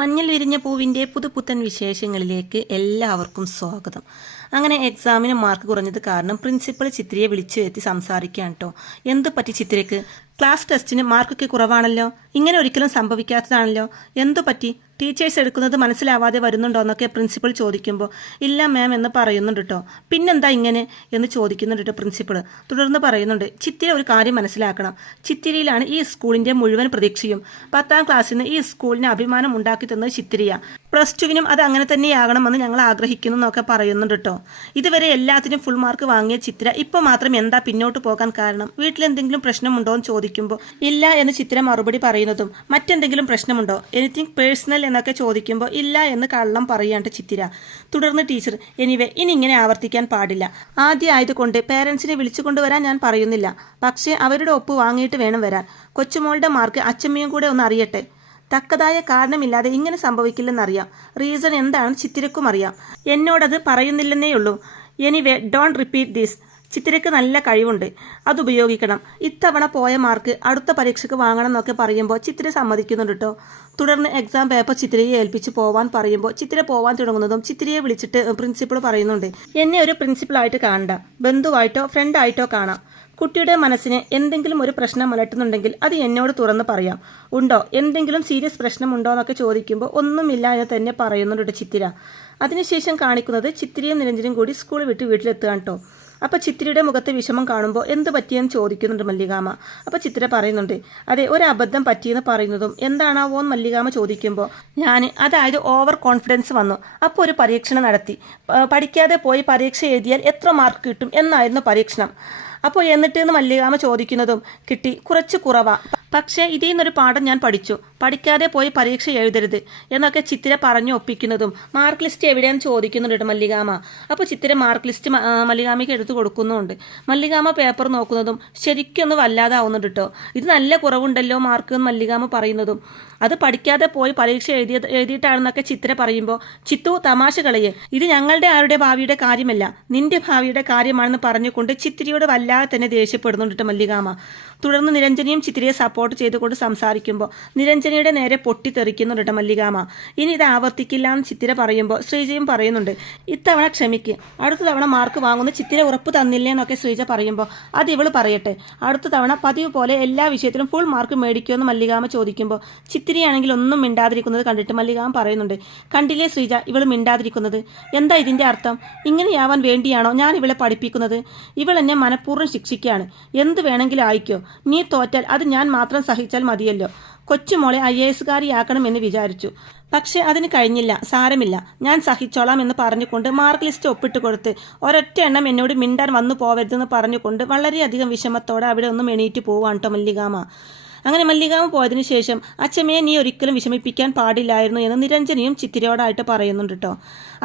മഞ്ഞൾ വിരിഞ്ഞ പൂവിൻ്റെ പുതുപുത്തൻ വിശേഷങ്ങളിലേക്ക് എല്ലാവർക്കും സ്വാഗതം. അങ്ങനെ എക്സാമിന് മാർക്ക് കുറഞ്ഞത് കാരണം പ്രിൻസിപ്പൽ ചിത്രയെ വിളിച്ചു വരുത്തി സംസാരിക്കുകയാണ് കേട്ടോ. എന്ത് പറ്റി ചിത്രയ്ക്ക്? ക്ലാസ് ടെസ്റ്റിന് മാർക്കൊക്കെ കുറവാണല്ലോ, ഇങ്ങനെ ഒരിക്കലും സംഭവിക്കാത്തതാണല്ലോ, എന്തു പറ്റി? ടീച്ചേഴ്സ് എടുക്കുന്നത് മനസ്സിലാവാതെ വരുന്നുണ്ടോ എന്നൊക്കെ പ്രിൻസിപ്പൾ ചോദിക്കുമ്പോൾ ഇല്ല മാം എന്ന് പറയുന്നുണ്ട് കേട്ടോ. പിന്നെന്താ ഇങ്ങനെ എന്ന് ചോദിക്കുന്നുണ്ട് കേട്ടോ പ്രിൻസിപ്പൾ. തുടർന്ന് പറയുന്നുണ്ട്, ചിത്തിര ഒരു കാര്യം മനസ്സിലാക്കണം, ചിത്തിരയിലാണ് ഈ സ്കൂളിൻ്റെ മുഴുവൻ പ്രതീക്ഷയും. 10ാം ക്ലാസ്സിൽ നിന്ന് ഈ സ്കൂളിന് അഭിമാനം ഉണ്ടാക്കി തന്നത് ചിത്തിരയാ. +2വിനും അത് അങ്ങനെ തന്നെയാകണമെന്ന് ഞങ്ങൾ ആഗ്രഹിക്കുന്നു എന്നൊക്കെ പറയുന്നുണ്ട് കേട്ടോ. ഇതുവരെ എല്ലാത്തിനും ഫുൾ മാർക്ക് വാങ്ങിയ ചിത്ര ഇപ്പോൾ മാത്രം എന്താ പിന്നോട്ട് പോകാൻ കാരണം? വീട്ടിലെന്തെങ്കിലും പ്രശ്നമുണ്ടോ എന്ന് ചോദിക്കുമ്പോൾ ഇല്ല എന്ന് ചിത്ര മറുപടി പറയുന്നതും മറ്റെന്തെങ്കിലും പ്രശ്നമുണ്ടോ, എനിത്തിങ് പേഴ്സണൽ എന്നൊക്കെ ചോദിക്കുമ്പോൾ ഇല്ല എന്ന് കള്ളം പറയാണ്ട് ചിത്തിര. തുടർന്ന് ടീച്ചർ, എനിവേ ഇനി ഇങ്ങനെ ആവർത്തിക്കാൻ പാടില്ല. ആദ്യം ആയതുകൊണ്ട് പേരൻസിനെ വിളിച്ചു കൊണ്ടുവരാൻ ഞാൻ പറയുന്നില്ല, പക്ഷേ അവരുടെ ഒപ്പ് വാങ്ങിയിട്ട് വേണം വരാൻ. കൊച്ചുമോളുടെ മാർക്ക് അച്ചമ്മയും കൂടെ ഒന്ന് അറിയട്ടെ. തക്കതായ കാരണമില്ലാതെ ഇങ്ങനെ സംഭവിക്കില്ലെന്നറിയാം. റീസൺ എന്താണെന്ന് ചിത്തിരക്കും അറിയാം. എന്നോടത് പറയുന്നില്ലെന്നേയുള്ളൂ. Anyway don't repeat this. ചിത്തിരയ്ക്ക് നല്ല കഴിവുണ്ട്, അതുപയോഗിക്കണം. ഇത്തവണ പോയ മാർക്ക് അടുത്ത പരീക്ഷയ്ക്ക് വാങ്ങണം എന്നൊക്കെ പറയുമ്പോൾ ചിത്തിര സമ്മതിക്കുന്നുണ്ട് കേട്ടോ. തുടർന്ന് എക്സാം പേപ്പർ ചിത്തിരയെ ഏൽപ്പിച്ച് പോവാൻ പറയുമ്പോൾ ചിത്തിര പോവാൻ തുടങ്ങുന്നതും ചിത്തിരയെ വിളിച്ചിട്ട് പ്രിൻസിപ്പൾ പറയുന്നുണ്ട്, എന്നെ ഒരു പ്രിൻസിപ്പളായിട്ട് കാണണ്ട, ബന്ധുവായിട്ടോ ഫ്രണ്ടായിട്ടോ കാണാം. കുട്ടിയുടെ മനസ്സിന് എന്തെങ്കിലും ഒരു പ്രശ്നം അലട്ടുന്നുണ്ടെങ്കിൽ അത് എന്നോട് തുറന്ന് പറയാം. ഉണ്ടോ, എന്തെങ്കിലും സീരിയസ് പ്രശ്നമുണ്ടോ എന്നൊക്കെ ചോദിക്കുമ്പോൾ ഒന്നുമില്ല എന്ന് തന്നെ പറയുന്നുണ്ട് ചിത്തിര. അതിനുശേഷം കാണിക്കുന്നത് ചിത്തിരയും നിരഞ്ജനും കൂടി സ്കൂൾ വിട്ട് വീട്ടിലെത്തുകയാണ് കേട്ടോ. അപ്പോൾ ചിത്തിരയുടെ മുഖത്തെ വിഷമം കാണുമ്പോൾ എന്ത് പറ്റിയെന്ന് ചോദിക്കുന്നുണ്ട് മല്ലികാമ. അപ്പോൾ ചിത്തിര പറയുന്നുണ്ട്, അതെ ഒരു അബദ്ധം പറ്റിയെന്ന് പറയുന്നതും എന്താണാവോ എന്ന് മല്ലികാമ ചോദിക്കുമ്പോൾ അതായത് ഓവർ കോൺഫിഡൻസ് വന്നു. അപ്പോൾ ഒരു പരീക്ഷണം നടത്തി. പഠിക്കാതെ പോയി പരീക്ഷ എഴുതിയാൽ എത്ര മാർക്ക് കിട്ടും എന്നായിരുന്നു പരീക്ഷണം. അപ്പോൾ എന്നിട്ട് മല്ലികാമ ചോദിക്കുന്നതും കിട്ടി, കുറച്ച് കുറവാ, പക്ഷേ ഇതിൽ നിന്നൊരു പാഠം ഞാൻ പഠിച്ചു, പഠിക്കാതെ പോയി പരീക്ഷ എഴുതരുത് എന്നൊക്കെ ചിത്തിര പറഞ്ഞു ഒപ്പിക്കുന്നതും മാർക്ക് ലിസ്റ്റ് എവിടെയാണെന്ന് ചോദിക്കുന്നുണ്ട് മല്ലികാമ. അപ്പോൾ ചിത്തിര മാർക്ക് ലിസ്റ്റ് മല്ലികാമയ്ക്ക് എടുത്തു കൊടുക്കുന്നുമുണ്ട്. മല്ലികാമ പേപ്പർ നോക്കുന്നതും ശരിക്കൊന്ന് വല്ലാതാവുന്നുണ്ട് കേട്ടോ. ഇത് നല്ല കുറവുണ്ടല്ലോ മാർക്ക് എന്ന് മല്ലികാമ പറയുന്നതും അത് പഠിക്കാതെ പോയി പരീക്ഷ എഴുതിയിട്ടാണെന്നൊക്കെ ചിത്തിര പറയുമ്പോൾ ചിത്തു തമാശ കളയെ, ഇത് ഞങ്ങളുടെ ആരുടെ ഭാവിയുടെ കാര്യമല്ല, നിന്റെ ഭാവിയുടെ കാര്യമാണെന്ന് പറഞ്ഞുകൊണ്ട് ചിത്തിരയോട് വല്ലാതെ തന്നെ ദേഷ്യപ്പെടുന്നുണ്ട് മല്ലികാമ. തുടർന്ന് നിരഞ്ജനിയും ചിത്തിരയെ സപ്പോർട്ട് ചെയ്തുകൊണ്ട് സംസാരിക്കുമ്പോൾ നിരഞ്ജനിയുടെ നേരെ പൊട്ടിത്തെറിക്കുന്നുണ്ട് മല്ലികാമ. ഇനി ഇത് ആവർത്തിക്കില്ല എന്ന് ചിത്തിര പറയുമ്പോൾ ശ്രീജയും പറയുന്നുണ്ട്, ഇത്തവണ ക്ഷമിക്ക്, അടുത്ത തവണ മാർക്ക് വാങ്ങുന്ന ചിത്തിര ഉറപ്പ് തന്നില്ലേ എന്നൊക്കെ ശ്രീജ പറയുമ്പോൾ അത് ഇവള് പറയട്ടെ, അടുത്ത തവണ പതിവ് പോലെ എല്ലാ വിഷയത്തിലും ഫുൾ മാർക്ക് മേടിക്കുമെന്ന് മല്ലികാമ ചോദിക്കുമ്പോൾ ചിത്തിരയാണെങ്കിൽ ഒന്നും മിണ്ടാതിരിക്കുന്നത് കണ്ടിട്ട് മല്ലികാമ പറയുന്നുണ്ട്, കണ്ടില്ലേ ശ്രീജ ഇവള് മിണ്ടാതിരിക്കുന്നത്, എന്താ ഇതിൻ്റെ അർത്ഥം? ഇങ്ങനെയാവാൻ വേണ്ടിയാണോ ഞാൻ ഇവളെ പഠിപ്പിക്കുന്നത്? ഇവൾ എന്നെ മനഃപൂർവ്വം ശിക്ഷിക്കുകയാണ്. എന്ത് വേണമെങ്കിലും ആയിക്കോ, നീ തോറ്റാൽ അത് ഞാൻ മാത്രം സഹിച്ചാൽ മതിയല്ലോ. കൊച്ചുമോളെ IAS-കാരിയാക്കണമെന്ന് വിചാരിച്ചു, പക്ഷെ അതിന് കഴിഞ്ഞില്ല, സാരമില്ല, ഞാൻ സഹിച്ചോളാം എന്ന് പറഞ്ഞുകൊണ്ട് മാർക്ക് ലിസ്റ്റ് ഒപ്പിട്ട് കൊടുത്ത് ഒരൊറ്റ എണ്ണം എന്നോട് മിണ്ടാൻ വന്നു പോവരുതെന്ന് പറഞ്ഞുകൊണ്ട് വളരെയധികം വിഷമത്തോടെ അവിടെ ഒന്നും എണീറ്റ് പോവാണ് കേട്ടോ മല്ലികാമ. അങ്ങനെ മല്ലികാമ പോയതിനു ശേഷം അച്ഛമ്മയെ നീ ഒരിക്കലും വിഷമിപ്പിക്കാൻ പാടില്ലായിരുന്നു എന്ന് നിരഞ്ജനിയും ചിത്തിരയോടായിട്ട് പറയുന്നുണ്ട് കേട്ടോ.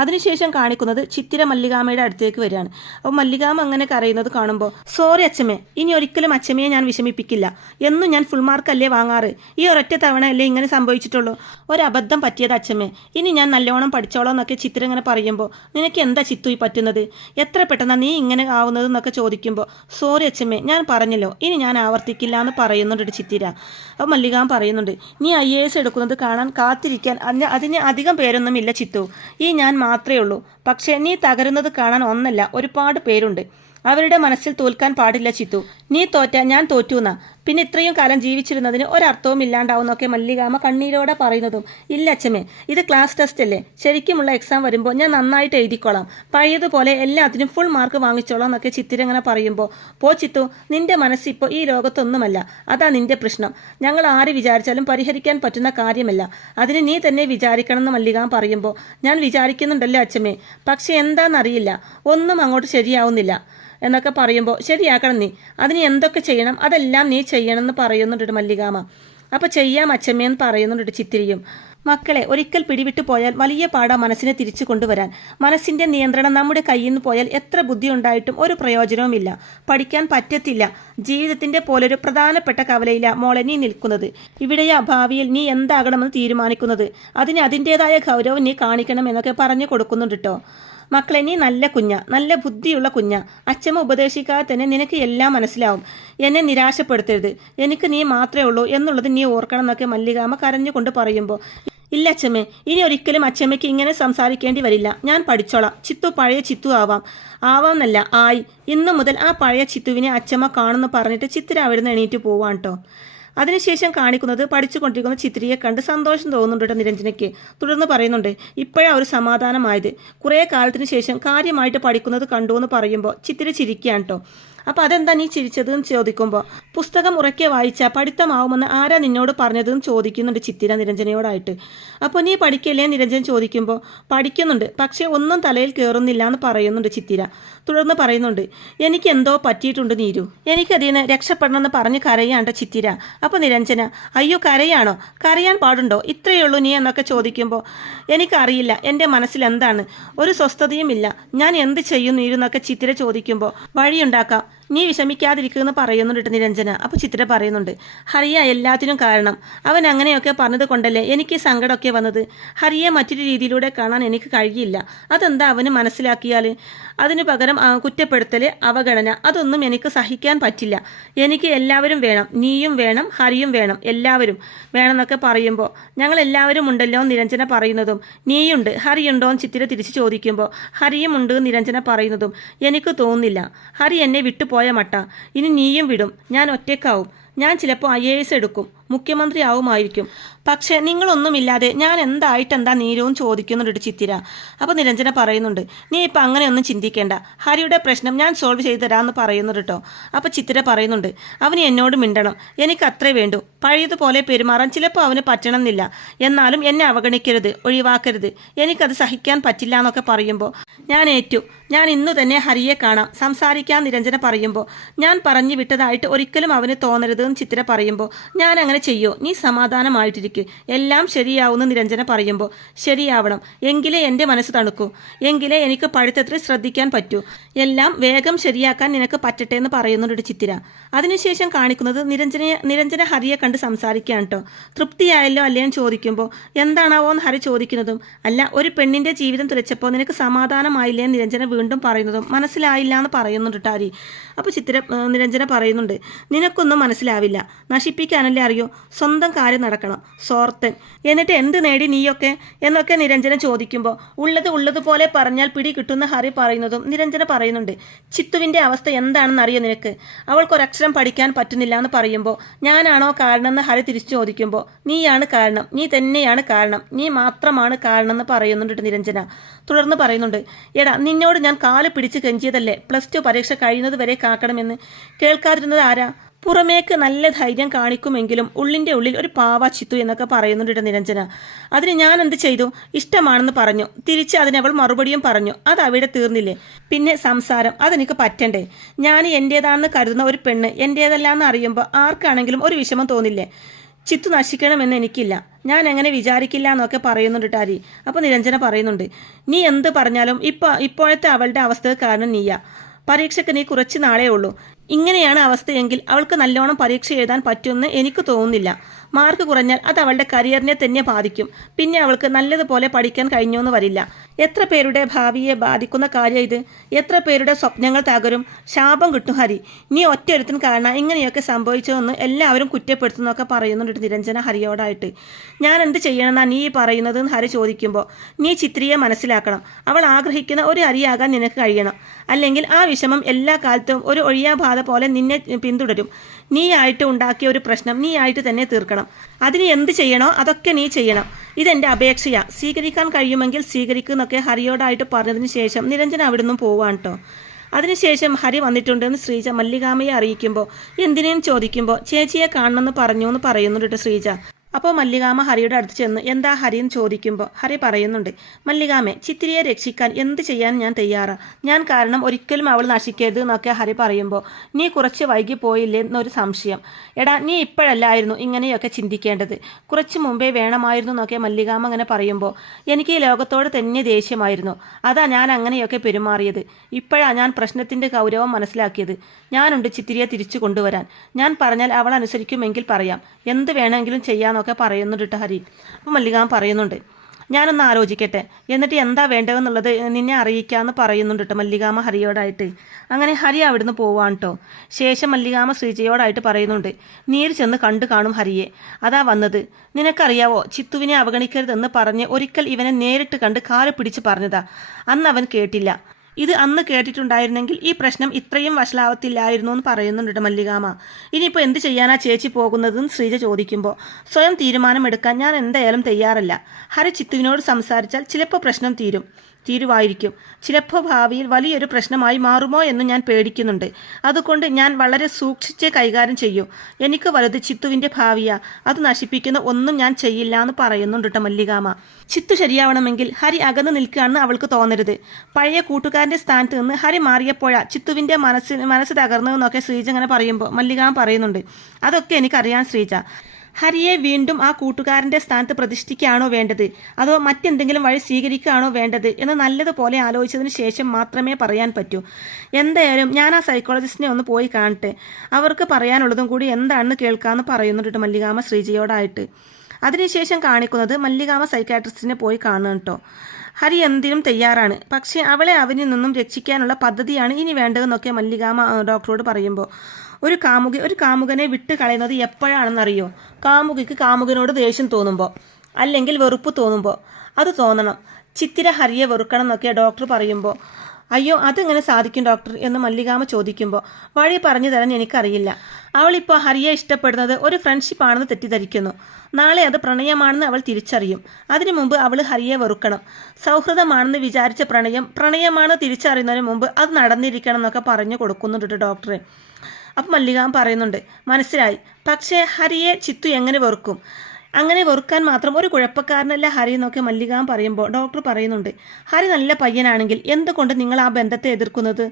അതിനുശേഷം കാണിക്കുന്നത് ചിത്തിര മല്ലികാമയുടെ അടുത്തേക്ക് വരികയാണ്. അപ്പോൾ മല്ലികാമ അങ്ങനെ കരയുന്നത് കാണുമ്പോൾ സോറി അച്ഛമ്മേ, ഇനി ഒരിക്കലും അച്ഛമ്മയെ ഞാൻ വിഷമിപ്പിക്കില്ല, എന്നും ഞാൻ ഫുൾ മാർക്കല്ലേ വാങ്ങാറ്, ഈ ഒരൊറ്റ തവണയല്ലേ ഇങ്ങനെ സംഭവിച്ചിട്ടുള്ളൂ, ഒരബദ്ധം പറ്റിയത് അച്ഛമ്മേ, ഇനി ഞാൻ നല്ലോണം പഠിച്ചോളാം എന്നൊക്കെ ചിത്തിര ഇങ്ങനെ പറയുമ്പോൾ നിനക്ക് എന്താ ചിത്തു ഈ പറ്റുന്നത്, എത്ര പെട്ടെന്നാണ് നീ ഇങ്ങനെ ആവുന്നത് എന്നൊക്കെ ചോദിക്കുമ്പോൾ സോറി അച്ഛമ്മേ, ഞാൻ പറഞ്ഞല്ലോ, ഇനി ഞാൻ ആവർത്തിക്കില്ല എന്ന് പറയുന്നുണ്ട് ചിത്തിര. അപ്പോൾ മല്ലികാമ പറയുന്നുണ്ട്, നീ IAS എടുക്കുന്നത് കാണാൻ കാത്തിരിക്കാൻ അതിന് അധികം പേരൊന്നുമില്ല ചിത്തു, ഈ ഞാൻ മാത്രമേ ഉള്ളൂ. പക്ഷേ നീ തകരുന്നത് കാണാൻ ഒന്നല്ല ഒരുപാട് പേരുണ്ട്. അവരുടെ മനസ്സിൽ തോൽക്കാൻ പാടില്ല ചിത്തു, നീ തോറ്റ ഞാൻ തോറ്റൂന്നാ, പിന്നെ ഇത്രയും കാലം ജീവിച്ചിരുന്നതിന് ഒരർത്ഥവും ഇല്ലാണ്ടാവുന്നൊക്കെ മല്ലികാമ കണ്ണീരോടെ പറയുന്നതും ഇല്ല അച്ഛമ്മേ, ഇത് ക്ലാസ് ടെസ്റ്റ് അല്ലേ, ശരിക്കുമുള്ള എക്സാം വരുമ്പോൾ ഞാൻ നന്നായിട്ട് എഴുതിക്കോളാം, പഴയതുപോലെ എല്ലാത്തിനും ഫുൾ മാർക്ക് വാങ്ങിച്ചോളാം എന്നൊക്കെ ചിത്തിര ഇങ്ങനെ പറയുമ്പോൾ പോ ചിത്തു, നിന്റെ മനസ്സിപ്പോൾ ഈ ലോകത്തൊന്നുമല്ല, അതാ നിന്റെ പ്രശ്നം, ഞങ്ങൾ ആര് വിചാരിച്ചാലും പരിഹരിക്കാൻ പറ്റുന്ന കാര്യമല്ല, അതിന് നീ തന്നെ വിചാരിക്കണം എന്ന് മല്ലികാമ പറയുമ്പോൾ ഞാൻ വിചാരിക്കുന്നുണ്ടല്ലോ അച്ഛമ്മേ, പക്ഷെ എന്താണെന്നറിയില്ല, ഒന്നും അങ്ങോട്ട് ശരിയാവുന്നില്ല എന്നൊക്കെ പറയുമ്പോൾ ശരിയാക്കണം നീ, അതിന് എന്തൊക്കെ ചെയ്യണം അതെല്ലാം നീ ചെയ്യണമെന്ന് പറയുന്നുണ്ട് മല്ലികാമ. അപ്പോൾ ചെയ്യാം അച്ഛമ്മയെന്ന് പറയുന്നുണ്ട് ചിത്തിരിയും. മക്കളെ ഒരിക്കൽ പിടിവിട്ടു പോയാൽ വലിയ പാടാ മനസ്സിനെ തിരിച്ചു കൊണ്ടുവരാൻ. മനസ്സിന്റെ നിയന്ത്രണം നമ്മുടെ കയ്യിൽ നിന്ന് പോയാൽ എത്ര ബുദ്ധി ഉണ്ടായിട്ടും ഒരു പ്രയോജനവുമില്ല, പഠിക്കാൻ പറ്റത്തില്ല. ജീവിതത്തിന്റെ പോലൊരു പ്രധാനപ്പെട്ട കവലയില മോളെ നീ നിൽക്കുന്നത്. ഇവിടെയാ ഭാവിയിൽ നീ എന്താകണമെന്ന് തീരുമാനിക്കുന്നത്, അതിന് അതിൻ്റെതായ ഗൗരവം നീ കാണിക്കണം എന്നൊക്കെ പറഞ്ഞു കൊടുക്കുന്നുണ്ട് കേട്ടോ. മക്കളെ നീ നല്ല കുഞ്ഞാ, നല്ല ബുദ്ധിയുള്ള കുഞ്ഞാ, അച്ഛമ്മ ഉപദേശിക്കാതെ തന്നെ നിനക്ക് എല്ലാം മനസ്സിലാവും, എന്നെ നിരാശപ്പെടുത്തരുത്, എനിക്ക് നീ മാത്രമേ ഉള്ളൂ എന്നുള്ളത് നീ ഓർക്കണം എന്നൊക്കെ മല്ലികാമ കരഞ്ഞുകൊണ്ട് പറയുമ്പോൾ ഇല്ല അച്ഛമ്മേ, ഇനി ഒരിക്കലും അച്ഛമ്മയ്ക്ക് ഇങ്ങനെ സംസാരിക്കേണ്ടി വരില്ല. ഞാൻ പഠിച്ചോളാം. ചിത്തു പഴയ ചിത്തു ആവാമെന്നല്ല ആയി. ഇന്നു മുതൽ ആ പഴയ ചിത്തുവിനെ അച്ഛമ്മ കാണുന്നു പറഞ്ഞിട്ട് ചിത്തിര അവിടുന്ന് എണീറ്റ് പോവാൻ കേട്ടോ. അതിനുശേഷം കാണിക്കുന്നത് പഠിച്ചുകൊണ്ടിരിക്കുന്ന ചിത്രിയെ കണ്ട് സന്തോഷം തോന്നുന്നുണ്ട് കേട്ടോ നിരഞ്ജനയ്ക്ക്. തുടർന്ന് പറയുന്നുണ്ട്, ഇപ്പോഴാ ഒരു സമാധാനമായത്. കുറേ കാലത്തിന് ശേഷം കാര്യമായിട്ട് പഠിക്കുന്നത് കണ്ടു എന്ന് പറയുമ്പോൾ ചിത്തിര ചിരിക്കുകയാണ് കേട്ടോ. അപ്പം അതെന്താ നീ ചിരിച്ചതെന്ന് ചോദിക്കുമ്പോൾ, പുസ്തകം ഉറക്കെ വായിച്ചാൽ പഠിത്തമാവുമെന്ന് ആരാ നിന്നോട് പറഞ്ഞതെന്ന് ചോദിക്കുന്നുണ്ട് ചിത്തിര നിരഞ്ജനയോടായിട്ട്. അപ്പോൾ നീ പഠിക്കല്ലേ നിരഞ്ജൻ ചോദിക്കുമ്പോൾ, പഠിക്കുന്നുണ്ട്, പക്ഷേ ഒന്നും തലയിൽ കയറുന്നില്ല എന്ന് പറയുന്നുണ്ട് ചിത്തിര. തുടർന്ന് പറയുന്നുണ്ട്, എനിക്ക് എന്തോ പറ്റിയിട്ടുണ്ട് നീരു, എനിക്കതിൽ നിന്ന് രക്ഷപ്പെടണമെന്ന് പറഞ്ഞ് കരയാണ്ടോ ചിത്തിര. അപ്പോൾ നിരഞ്ജന, അയ്യോ കരയാണോ? കരയാൻ പാടുണ്ടോ? ഇത്രയേ ഉള്ളൂ നീ എന്നൊക്കെ ചോദിക്കുമ്പോൾ, എനിക്കറിയില്ല എൻ്റെ മനസ്സിൽ എന്താണ്, ഒരു സ്വസ്ഥതയുമില്ല, ഞാൻ എന്ത് ചെയ്യും നീരു എന്നൊക്കെ ചിത്തിര ചോദിക്കുമ്പോൾ, വഴിയുണ്ടാക്കാം, നീ വിഷമിക്കാതിരിക്കുമെന്ന് പറയുന്നുണ്ട് നിരഞ്ജന. അപ്പോൾ ചിത്തിര പറയുന്നുണ്ട്, ഹരിയ എല്ലാത്തിനും കാരണം, അവൻ അങ്ങനെയൊക്കെ പറഞ്ഞത് കൊണ്ടല്ലേ എനിക്ക് സങ്കടമൊക്കെ വന്നത്. ഹരിയെ മറ്റൊരു രീതിയിലൂടെ കാണാൻ എനിക്ക് കഴിയില്ല. അതെന്താ അവന് മനസ്സിലാക്കിയാൽ? അതിനു പകരം കുറ്റപ്പെടുത്തൽ, അവഗണന, അതൊന്നും എനിക്ക് സഹിക്കാൻ പറ്റില്ല. എനിക്ക് എല്ലാവരും വേണം, നീയും വേണം, ഹരിയും വേണം, എല്ലാവരും വേണമെന്നൊക്കെ പറയുമ്പോൾ, ഞങ്ങൾ എല്ലാവരും ഉണ്ടല്ലോ നിരഞ്ജന പറയുന്നതും, നീയുണ്ട് ഹരിയുണ്ടോ എന്ന് ചിത്തിര തിരിച്ചു ചോദിക്കുമ്പോൾ, ഹരിയും ഉണ്ട് നിരഞ്ജന പറയുന്നതും, എനിക്ക് തോന്നുന്നില്ല. ഹരി എന്നെ വിട്ടുപോയ മട്ട, ഇനി നീയും വിടും, ഞാൻ ഒറ്റയ്ക്കാവും, ഞാൻ ചിലപ്പോൾ IAS എടുക്കും, മുഖ്യമന്ത്രി ആവുമായിരിക്കും, പക്ഷേ നിങ്ങളൊന്നുമില്ലാതെ ഞാൻ എന്തായിട്ടെന്താ നീരവും ചോദിക്കുന്നുണ്ട് ചിത്തിര. അപ്പോൾ നിരഞ്ജന പറയുന്നുണ്ട്, നീ ഇപ്പം അങ്ങനെയൊന്നും ചിന്തിക്കേണ്ട, ഹരിയുടെ പ്രശ്നം ഞാൻ സോൾവ് ചെയ്തു തരാമെന്ന് പറയുന്നുണ്ട് കേട്ടോ. അപ്പോൾ ചിത്തിര പറയുന്നുണ്ട്, അവന് എന്നോട് മിണ്ടണം, എനിക്ക് അത്രേ വേണ്ടൂ, പഴയതുപോലെ പെരുമാറാൻ ചിലപ്പോൾ അവന് പറ്റണമെന്നില്ല, എന്നാലും എന്നെ അവഗണിക്കരുത്, ഒഴിവാക്കരുത്, എനിക്കത് സഹിക്കാൻ പറ്റില്ല എന്നൊക്കെ പറയുമ്പോൾ, ഞാൻ ഏറ്റു, ഞാൻ ഇന്നു തന്നെ ഹരിയെ കാണാം, സംസാരിക്കാൻ നിരഞ്ജന പറയുമ്പോൾ, ഞാൻ പറഞ്ഞു വിട്ടതായിട്ട് ഒരിക്കലും അവന് തോന്നരുതെന്ന് ചിത്തിര പറയുമ്പോൾ, ഞാൻ അങ്ങനെ ചെയ്യോ, നീ സമാധാനമായിട്ടിരിക്കും, എല്ലാം ശരിയാവുന്ന നിരഞ്ജന പറയുമ്പോൾ, ശരിയാവണം, എങ്കിലേ എൻ്റെ മനസ്സ് തണുക്കൂ, എങ്കിലേ എനിക്ക് പഠിത്തത്തിൽ ശ്രദ്ധിക്കാൻ പറ്റൂ, എല്ലാം വേഗം ശരിയാക്കാൻ നിനക്ക് പറ്റട്ടെ എന്ന് പറയുന്നുണ്ട് ചിത്തിര. അതിനുശേഷം കാണിക്കുന്നത് നിരഞ്ജന ഹരിയെ കണ്ട് സംസാരിക്കുകയാണ് കേട്ടോ. തൃപ്തിയായല്ലോ അല്ലേ എന്ന് ചോദിക്കുമ്പോൾ, എന്താണാവോ എന്ന് ഹരി ചോദിക്കുന്നതും, അല്ല ഒരു പെണ്ണിൻ്റെ ജീവിതം തുലച്ചപ്പോൾ നിനക്ക് സമാധാനമായില്ലേ എന്ന് നിരഞ്ജന വീണ്ടും പറയുന്നതും, മനസ്സിലായില്ല എന്ന് പറയുന്നുണ്ട് കേട്ടോ ഹരി. അപ്പോൾ നിരഞ്ജന പറയുന്നുണ്ട്, നിനക്കൊന്നും മനസ്സിലാവില്ല, നശിപ്പിക്കാനല്ലേ അറിയോ, സ്വന്തം കാര്യം നടക്കണം, സ്വാർത്ഥൻ, എന്നിട്ട് എന്ത് നേടി നീയൊക്കെ എന്നൊക്കെ നിരഞ്ജന ചോദിക്കുമ്പോൾ, ഉള്ളതുപോലെ പറഞ്ഞാൽ പിടി കിട്ടുന്ന ഹരി പറയുന്നതും നിരഞ്ജന പറയുന്നുണ്ട്, ചിത്തുവിൻ്റെ അവസ്ഥ എന്താണെന്ന് അറിയോ നിനക്ക്, അവൾക്കൊരക്ഷരം പഠിക്കാൻ പറ്റുന്നില്ല എന്ന് പറയുമ്പോൾ, ഞാനാണോ കാരണം എന്ന് ഹരി തിരിച്ചു ചോദിക്കുമ്പോൾ, നീയാണ് കാരണം, നീ തന്നെയാണ് കാരണം, നീ മാത്രമാണ് കാരണം എന്ന് പറയുന്നുണ്ട് നിരഞ്ജന. തുടർന്ന് പറയുന്നുണ്ട്, എടാ നിന്നോട് ഞാൻ കാല് പിടിച്ച് കെഞ്ചിയതല്ലേ +2 പരീക്ഷ കഴിയുന്നത് വരെ കാക്കണമെന്ന്, കേൾക്കാതിരുന്നത് ആരാ? പുറമേക്ക് നല്ല ധൈര്യം കാണിക്കുമെങ്കിലും ഉള്ളിൻ്റെ ഉള്ളിൽ ഒരു പാവ ചിത്തു എന്നൊക്കെ പറയുന്നുണ്ട് നിരഞ്ജന. അതിന് ഞാൻ എന്ത് ചെയ്തു? ഇഷ്ടമാണെന്ന് പറഞ്ഞു, തിരിച്ച് അതിനവൾ മറുപടിയും പറഞ്ഞു, അത് അവിടെ തീർന്നില്ലേ? പിന്നെ സംസാരം, അതെനിക്ക് പറ്റണ്ടേ? ഞാൻ എൻ്റേതാണെന്ന് കരുതുന്ന ഒരു പെണ്ണ് എൻ്റേതല്ലാന്ന് അറിയുമ്പോൾ ആർക്കാണെങ്കിലും ഒരു വിഷമം തോന്നില്ലേ? ചിത്തു നശിക്കണമെന്ന് എനിക്കില്ല, ഞാൻ എങ്ങനെ വിചാരിക്കില്ല എന്നൊക്കെ പറയുന്നുണ്ട് ഹരി. അപ്പോൾ നിരഞ്ജന പറയുന്നുണ്ട്, നീ എന്ത് പറഞ്ഞാലും ഇപ്പോഴത്തെ അവളുടെ അവസ്ഥ കാരണം നീയാ, പരീക്ഷയ്ക്ക് നീ കുറച്ച് നാളേ ഉള്ളൂ, ഇങ്ങനെയാണ് അവസ്ഥയെങ്കിൽ അവൾക്ക് നല്ലോണം പരീക്ഷ എഴുതാൻ പറ്റുമെന്ന് എനിക്ക് തോന്നുന്നില്ല, മാർക്ക് കുറഞ്ഞാൽ അത് അവളുടെ കരിയറിനെ തന്നെ ബാധിക്കും, പിന്നെ അവൾക്ക് നല്ലതുപോലെ പഠിക്കാൻ കഴിഞ്ഞോന്ന് വരില്ല, എത്ര പേരുടെ ഭാവിയെ ബാധിക്കുന്ന കാര്യം ഇത്, എത്ര പേരുടെ സ്വപ്നങ്ങൾ തകരും, ശാപം കിട്ടും ഹരി, നീ ഒറ്റയൊരുത്തിന് കാരണം ഇങ്ങനെയൊക്കെ സംഭവിച്ചതെന്ന് എല്ലാവരും കുറ്റപ്പെടുത്തുന്നൊക്കെ പറയുന്നുണ്ട് നിരഞ്ജന ഹരിയോടായിട്ട്. ഞാൻ എന്ത് ചെയ്യണമെന്നാണ് നീ പറയുന്നതെന്ന് ഹരി ചോദിക്കുമ്പോൾ, നീ ചിത്രിയെ മനസ്സിലാക്കണം, അവൾ ആഗ്രഹിക്കുന്ന ഒരു ഹരിയാകാൻ നിനക്ക് കഴിയണം, അല്ലെങ്കിൽ ആ വിഷമം എല്ലാ കാലത്തും ഒരു ഒഴിയാബാധ പോലെ നിന്നെ പിന്തുടരും, നീ ആയിട്ട് ഉണ്ടാക്കിയ ഒരു പ്രശ്നം നീ ആയിട്ട് തന്നെ തീർക്കണം, അതിന് എന്ത് ചെയ്യണോ അതൊക്കെ നീ ചെയ്യണം, ഇതെൻ്റെ അപേക്ഷയാ, സ്വീകരിക്കാൻ കഴിയുമെങ്കിൽ സ്വീകരിക്കുന്നൊക്കെ ഹരിയോടായിട്ട് പറഞ്ഞതിന് ശേഷം നിരഞ്ജന അവിടെ നിന്നും പോവാണ് കേട്ടോ. അതിനുശേഷം ഹരി വന്നിട്ടുണ്ടെന്ന് ശ്രീജ മല്ലികാമയെ അറിയിക്കുമ്പോൾ, എന്തിനേയും ചോദിക്കുമ്പോൾ, ചേച്ചിയെ കാണണമെന്ന് പറഞ്ഞു എന്ന് പറയുന്നുണ്ട് ശ്രീജ. അപ്പോൾ മല്ലികാമ ഹരിയുടെ അടുത്ത് ചെന്ന് എന്താ ഹരി എന്ന് ചോദിക്കുമ്പോൾ ഹരി പറയുന്നുണ്ട്, മല്ലികാമെ, ചിത്തിരിയെ രക്ഷിക്കാൻ എന്ത് ചെയ്യാൻ ഞാൻ തയ്യാറാണ്, ഞാൻ കാരണം ഒരിക്കലും അവൾ നശിക്കരുത് എന്നൊക്കെ ഹരി പറയുമ്പോൾ, നീ കുറച്ച് വൈകി പോയില്ലേ എന്നൊരു സംശയം, എടാ നീ ഇപ്പോഴല്ലായിരുന്നു ഇങ്ങനെയൊക്കെ ചിന്തിക്കേണ്ടത്, കുറച്ച് മുമ്പേ വേണമായിരുന്നു എന്നൊക്കെ മല്ലികാമ അങ്ങനെ പറയുമ്പോൾ, എനിക്ക് ഈ ലോകത്തോട് തന്നെ ദേഷ്യമായിരുന്നു, അതാ ഞാൻ അങ്ങനെയൊക്കെ പെരുമാറിയത്, ഇപ്പോഴാണ് ഞാൻ പ്രശ്നത്തിൻ്റെ ഗൗരവം മനസ്സിലാക്കിയത്, ഞാനുണ്ട് ചിത്തിരിയെ തിരിച്ചു കൊണ്ടുവരാൻ, ഞാൻ പറഞ്ഞാൽ അവൾ അനുസരിക്കുമെങ്കിൽ പറയാം, എന്ത് വേണമെങ്കിലും ചെയ്യാമെന്നൊക്കെ പറയുന്നുണ്ട് ഹരി. അപ്പോൾ മല്ലികാമ പറയുന്നുണ്ട്, ഞാനൊന്ന് ആലോചിക്കട്ടെ, എന്നിട്ട് എന്താ വേണ്ടതെന്നുള്ളത് നിന്നെ അറിയിക്കാമെന്ന് പറയുന്നുണ്ട് കേട്ടോ മല്ലികാമ ഹരിയോടായിട്ട്. അങ്ങനെ ഹരി അവിടുന്ന് പോവാണ് കേട്ടോ. ശേഷം മല്ലികാമ ശ്രീജയോടായിട്ട് പറയുന്നുണ്ട്, നീര് ചെന്ന് കണ്ടു കാണും ഹരിയെ, അതാ വന്നത്. നിനക്കറിയാവോ, ചിത്തുവിനെ അവഗണിക്കരുതെന്ന് പറഞ്ഞ് ഒരിക്കൽ ഇവനെ നേരിട്ട് കണ്ട് കാല് പിടിച്ച് പറഞ്ഞതാ. അന്ന് അവൻ കേട്ടില്ല. ഇത് അന്ന് കേട്ടിട്ടുണ്ടായിരുന്നെങ്കിൽ ഈ പ്രശ്നം ഇത്രയും വഷളാവത്തില്ലായിരുന്നു എന്ന് പറയുന്നുണ്ട് മല്ലികാമ. ഇനിയിപ്പോൾ എന്ത് ചെയ്യാനാ ചേച്ചി പോകുന്നതെന്ന് ശ്രീജ ചോദിക്കുമ്പോൾ, സ്വയം തീരുമാനമെടുക്കാൻ ഞാൻ എന്തായാലും തയ്യാറല്ല. ഹരി ചിത്തുവിനോട് സംസാരിച്ചാൽ ചിലപ്പോൾ പ്രശ്നം തീരുവായിരിക്കും. ചിലപ്പോൾ ഭാവിയിൽ വലിയൊരു പ്രശ്നമായി മാറുമോ എന്ന് ഞാൻ പേടിക്കുന്നുണ്ട്. അതുകൊണ്ട് ഞാൻ വളരെ സൂക്ഷിച്ചേ കൈകാര്യം ചെയ്യൂ. എനിക്ക് വലുത് ചിത്തുവിൻ്റെ ഭാവിയാ. അത് നശിപ്പിക്കുന്ന ഒന്നും ഞാൻ ചെയ്യില്ല എന്ന് പറയുന്നുണ്ട് കേട്ടോ മല്ലികാമ. ചിത്തു ശരിയാവണമെങ്കിൽ ഹരി അകന്ന് നിൽക്കുകയാണെന്ന് അവൾക്ക് തോന്നരുത്. പഴയ കൂട്ടുകാരൻ്റെ സ്ഥാനത്ത് നിന്ന് ഹരി മാറിയപ്പോഴാ ചിത്തുവിൻ്റെ മനസ്സ് തകർന്നതെന്നൊക്കെ ശ്രീജ അങ്ങനെ പറയുമ്പോൾ മല്ലികാമ പറയുന്നുണ്ട്, അതൊക്കെ എനിക്കറിയാം ശ്രീജ. ഹരിയെ വീണ്ടും ആ കൂട്ടുകാരൻ്റെ സ്ഥാനത്ത് പ്രതിഷ്ഠിക്കുകയാണോ വേണ്ടത്, അതോ മറ്റെന്തെങ്കിലും വഴി സ്വീകരിക്കുകയാണോ വേണ്ടത് എന്ന് നല്ലതുപോലെ ആലോചിച്ചതിന് ശേഷം മാത്രമേ പറയാൻ പറ്റൂ. എന്തായാലും ഞാൻ ആ സൈക്കോളജിസ്റ്റിനെ ഒന്ന് പോയി കാണട്ടെ, അവർക്ക് പറയാനുള്ളതും കൂടി എന്താണെന്ന് കേൾക്കാമെന്ന് പറയുന്നുണ്ട് മല്ലികാമ ശ്രീജയോടായിട്ട്. അതിനുശേഷം കാണിക്കുന്നത് മല്ലികാമ സൈക്കാട്രിസ്റ്റിനെ പോയി കാണുന്നു കേട്ടോ. ഹരി എന്തിനും തയ്യാറാണ്, പക്ഷേ അവളെ അവനിൽ നിന്നും രക്ഷിക്കാനുള്ള പദ്ധതിയാണ് ഇനി വേണ്ടതെന്നൊക്കെ മല്ലികാമ ഡോക്ടറോട് പറയുമ്പോൾ, ഒരു കാമുകനെ വിട്ട് കളയുന്നത് എപ്പോഴാണെന്നറിയോ? കാമുകിക്ക് കാമുകനോട് ദേഷ്യം തോന്നുമ്പോൾ, അല്ലെങ്കിൽ വെറുപ്പ് തോന്നുമ്പോൾ. അത് തോന്നണം. ചിത്തിര ഹരിയെ വെറുക്കണം എന്നൊക്കെ ഡോക്ടർ പറയുമ്പോൾ, അയ്യോ അതെങ്ങനെ സാധിക്കും ഡോക്ടർ എന്ന് മല്ലികാമ ചോദിക്കുമ്പോൾ, വഴി പറഞ്ഞു തരാൻ എനിക്കറിയില്ല. അവളിപ്പോൾ ഹരിയെ ഇഷ്ടപ്പെടുന്നത് ഒരു ഫ്രണ്ട്ഷിപ്പാണെന്ന് തെറ്റിദ്ധരിക്കുന്നു. നാളെ അത് പ്രണയമാണെന്ന് അവൾ തിരിച്ചറിയും. അതിനു മുമ്പ് അവൾ ഹരിയെ വെറുക്കണം. സൗഹൃദമാണെന്ന് വിചാരിച്ച പ്രണയമാണ് തിരിച്ചറിയുന്നതിന് മുമ്പ് അത് നടന്നിരിക്കണം എന്നൊക്കെ പറഞ്ഞു കൊടുക്കുന്നുണ്ട് ഡോക്ടറെ. അപ്പം മല്ലികാമ പറയുന്നുണ്ട്, മനസ്സിലായി. പക്ഷേ ഹരിയെ ചിത്തു എങ്ങനെ വെറുക്കും? അങ്ങനെ വെറുക്കാൻ മാത്രം ഒരു കുഴപ്പക്കാരനല്ല ഹരി എന്നൊക്കെ മല്ലികാമ പറയുമ്പോൾ ഡോക്ടർ പറയുന്നുണ്ട്, ഹരി നല്ല പയ്യനാണെങ്കിൽ എന്തുകൊണ്ട് നിങ്ങൾ ആ ബന്ധത്തെ എതിർക്കുന്നത്?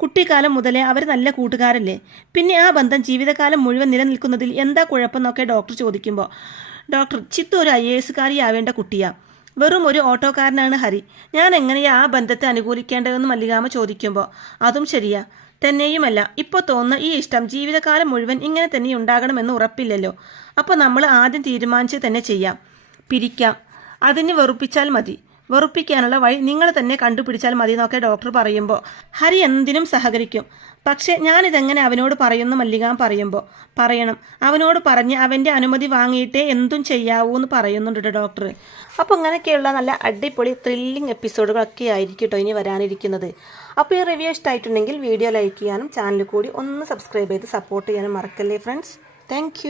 കുട്ടിക്കാലം മുതലേ അവർ നല്ല കൂട്ടുകാരല്ലേ? പിന്നെ ആ ബന്ധം ജീവിതകാലം മുഴുവൻ നിലനിൽക്കുന്നതിൽ എന്താ കുഴപ്പമെന്നൊക്കെ ഡോക്ടർ ചോദിക്കുമ്പോൾ, ഡോക്ടർ, ചിത്തു ഒരു IAS-കാരിയാവേണ്ട കുട്ടിയാ, വെറും ഒരു ഓട്ടോക്കാരനാണ് ഹരി. ഞാൻ എങ്ങനെയാ ആ ബന്ധത്തെ അനുകൂലിക്കേണ്ടതെന്ന് മല്ലികാമ ചോദിക്കുമ്പോൾ, അതും ശരിയാ. തന്നെയുമല്ല, ഇപ്പോൾ തോന്നുന്ന ഈ ഇഷ്ടം ജീവിതകാലം മുഴുവൻ ഇങ്ങനെ തന്നെ ഉണ്ടാകണമെന്ന് ഉറപ്പില്ലല്ലോ. അപ്പോൾ നമ്മൾ ആദ്യം തീരുമാനിച്ച് തന്നെ ചെയ്യാം, പിരിക്കാം. അതിന് വെറുപ്പിച്ചാൽ മതി. വെറുപ്പിക്കാനുള്ള വഴി നിങ്ങൾ തന്നെ കണ്ടുപിടിച്ചാൽ മതി എന്നൊക്കെ ഡോക്ടർ പറയുമ്പോൾ, ഹരി എന്തിനും സഹകരിക്കും. പക്ഷേ ഞാനിതെങ്ങനെ അവനോട് പറയുന്നു മല്ലികാമ പറയുമ്പോൾ, പറയണം. അവനോട് പറഞ്ഞ് അവൻ്റെ അനുമതി വാങ്ങിയിട്ടേ എന്തും ചെയ്യാവൂ എന്ന് പറയുന്നുണ്ട് ഡോക്ടർ. അപ്പോൾ ഇങ്ങനെയൊക്കെയുള്ള നല്ല അടിപൊളി ത്രില്ലിംഗ് എപ്പിസോഡുകളൊക്കെ ആയിരിക്കും കേട്ടോ ഇനി വരാനിരിക്കുന്നത്. അപ്പോൾ ഈ റിവ്യൂ ഇഷ്ടമായിട്ടുണ്ടെങ്കിൽ വീഡിയോ ലൈക്ക് ചെയ്യാനും ചാനൽ കൂടി ഒന്ന് സബ്സ്ക്രൈബ് ചെയ്ത് സപ്പോർട്ട് ചെയ്യാനും മറക്കല്ലേ ഫ്രണ്ട്സ്. താങ്ക്